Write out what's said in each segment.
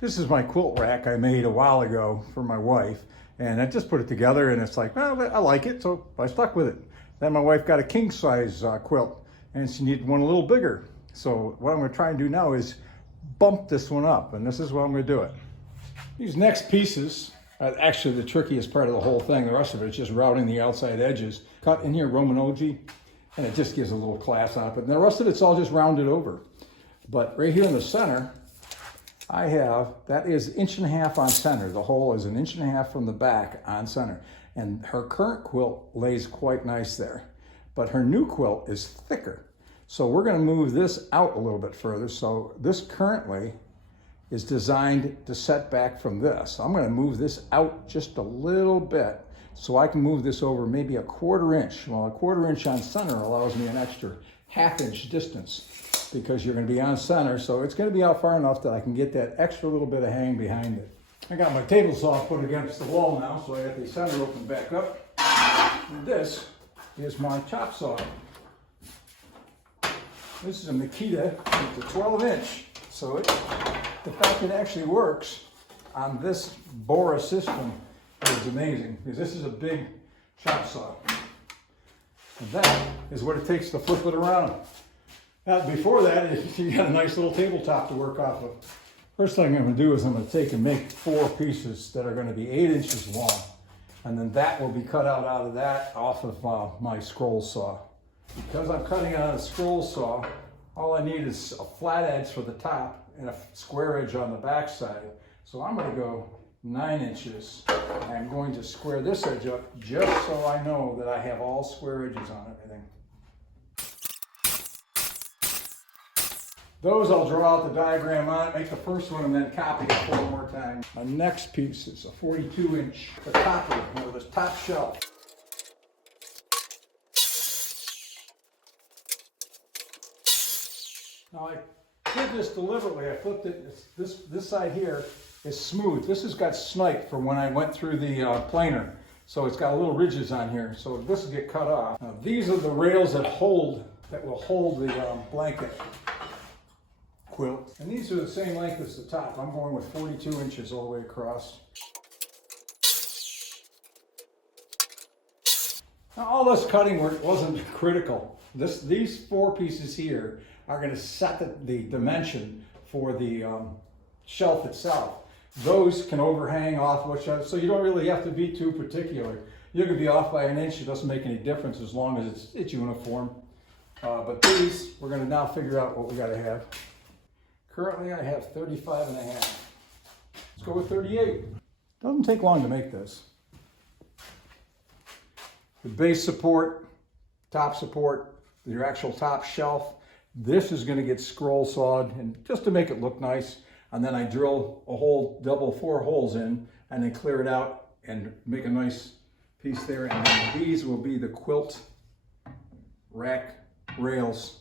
This is my quilt rack I made a while ago for my wife, and I just put it together, and it's like, well, I like it, so I stuck with it. Then my wife got a king size quilt, and she needed one a little bigger. So what I'm going to try and do now is bump this one up, and this is what I'm going to do it. These next pieces, actually the trickiest part of the whole thing. The rest of it is just routing the outside edges. Cut in here Roman Ogee, and it just gives a little class on it. But the rest of it's all just rounded over. But right here in the center, I have, that is 1.5 inches on center. The hole is 1.5 inches from the back on center. And her current quilt lays quite nice there. But her new quilt is thicker. So we're gonna move this out a little bit further. So this currently is designed to set back from this. I'm gonna move this out just a little bit so I can move this over maybe 1/4 inch. Well, 1/4 inch on center allows me an extra 1/2 inch distance, because you're going to be on center, so it's going to be out far enough that I can get that extra little bit of hang behind it. I got my table saw put against the wall now, so I got the center open back up. And this is my chop saw. This is a Makita. It's a 12-inch, so the fact it actually works on this Bora system is amazing, because this is a big chop saw. And that is what it takes to flip it around. Now, before that, you got a nice little tabletop to work off of. First thing I'm going to do is I'm going to take and make 4 pieces that are going to be 8 inches long. And then that will be cut out of that off of my scroll saw. Because I'm cutting out a scroll saw, all I need is a flat edge for the top and a square edge on the back side. So I'm going to go 9 inches. I'm going to square this edge up just so I know that I have all square edges on everything. Those I'll draw out the diagram on it, make the first one, and then copy it 4 more times. My next piece is a 42-inch, the topper, or the top shelf. Now I did this deliberately. I flipped it. This side here is smooth. This has got snipe from when I went through the planer, so it's got little ridges on here. So this will get cut off. Now these are the rails that will hold the blanket quilt. And these are the same length as the top. I'm going with 42 inches all the way across. Now all this cutting work wasn't critical. These 4 pieces here are going to set the dimension for the shelf itself. Those can overhang off each other, so you don't really have to be too particular. You can be off by 1 inch, it doesn't make any difference as long as it's uniform. But these, we're going to now figure out what we got to have. Currently I have 35.5. Let's go with 38. Doesn't take long to make this. The base support, top support, your actual top shelf, this is going to get scroll sawed, and just to make it look nice. And then I drill a hole, double 4 holes in, and then clear it out and make a nice piece there. And then these will be the quilt rack rails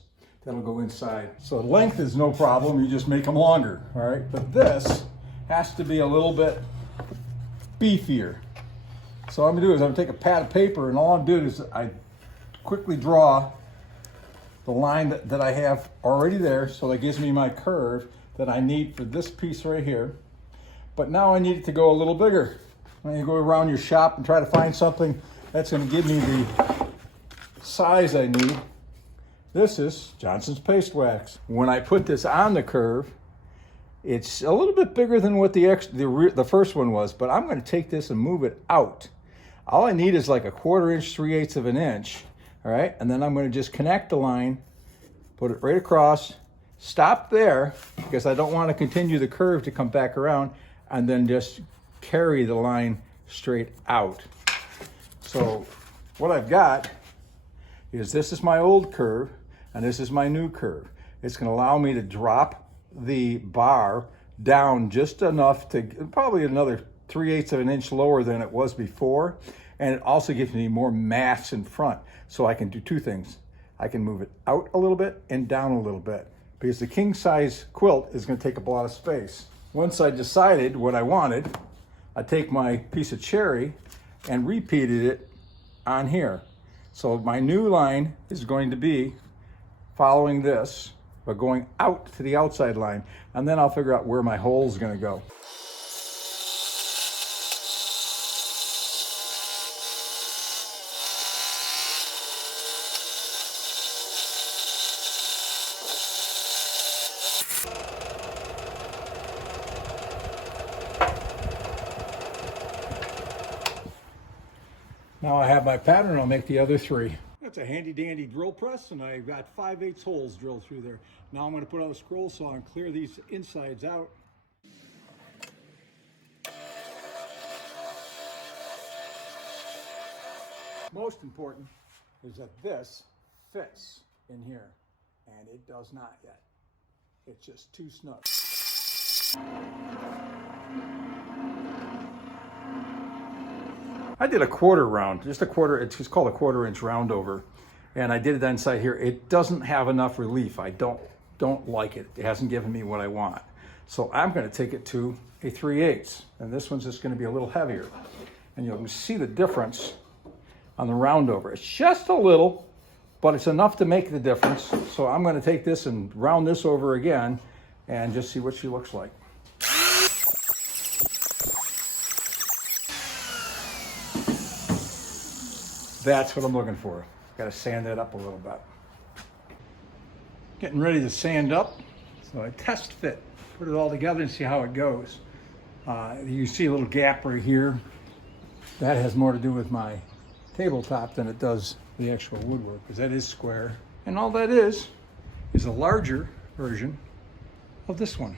that'll go inside. So length is no problem, you just make them longer, all right? But this has to be a little bit beefier. So what I'm gonna do is I'm gonna take a pad of paper, and all I'm doing is I quickly draw the line that I have already there, so that gives me my curve that I need for this piece right here. But now I need it to go a little bigger. When you go around your shop and try to find something that's gonna give me the size I need, this is Johnson's paste wax. When I put this on the curve, it's a little bit bigger than what the first one was, but I'm going to take this and move it out. All I need is like 1/4 inch, 3/8 of an inch, all right? And then I'm going to just connect the line, put it right across, stop there, because I don't want to continue the curve to come back around, and then just carry the line straight out. So what I've got is this is my old curve, and this is my new curve. It's going to allow me to drop the bar down just enough to probably another 3/8 of an inch lower than it was before. And it also gives me more mass in front. So I can do 2 things. I can move it out a little bit and down a little bit, because the king size quilt is going to take up a lot of space. Once I decided what I wanted, I take my piece of cherry and repeated it on here. So my new line is going to be following this, but going out to the outside line. And then I'll figure out where my hole is going to go. Now I have my pattern, I'll make the other 3. That's a handy dandy drill press, and I've got 5/8 holes drilled through there. Now I'm going to put on a scroll saw and clear these insides out. Most important is that this fits in here, and it does not yet. It's just too snug. I did a quarter round, just a quarter, it's just called a 1/4 inch round over. And I did it inside here. It doesn't have enough relief. I don't like it. It hasn't given me what I want. So I'm gonna take it to a 3/8. And this one's just gonna be a little heavier. And you'll see the difference on the round over. It's just a little, but it's enough to make the difference. So I'm gonna take this and round this over again and just see what she looks like. That's what I'm looking for. Got to sand that up a little bit. Getting ready to sand up. So I test fit, put it all together and see how it goes. You see a little gap right here. That has more to do with my tabletop than it does the actual woodwork, because that is square. And all that is a larger version of this one.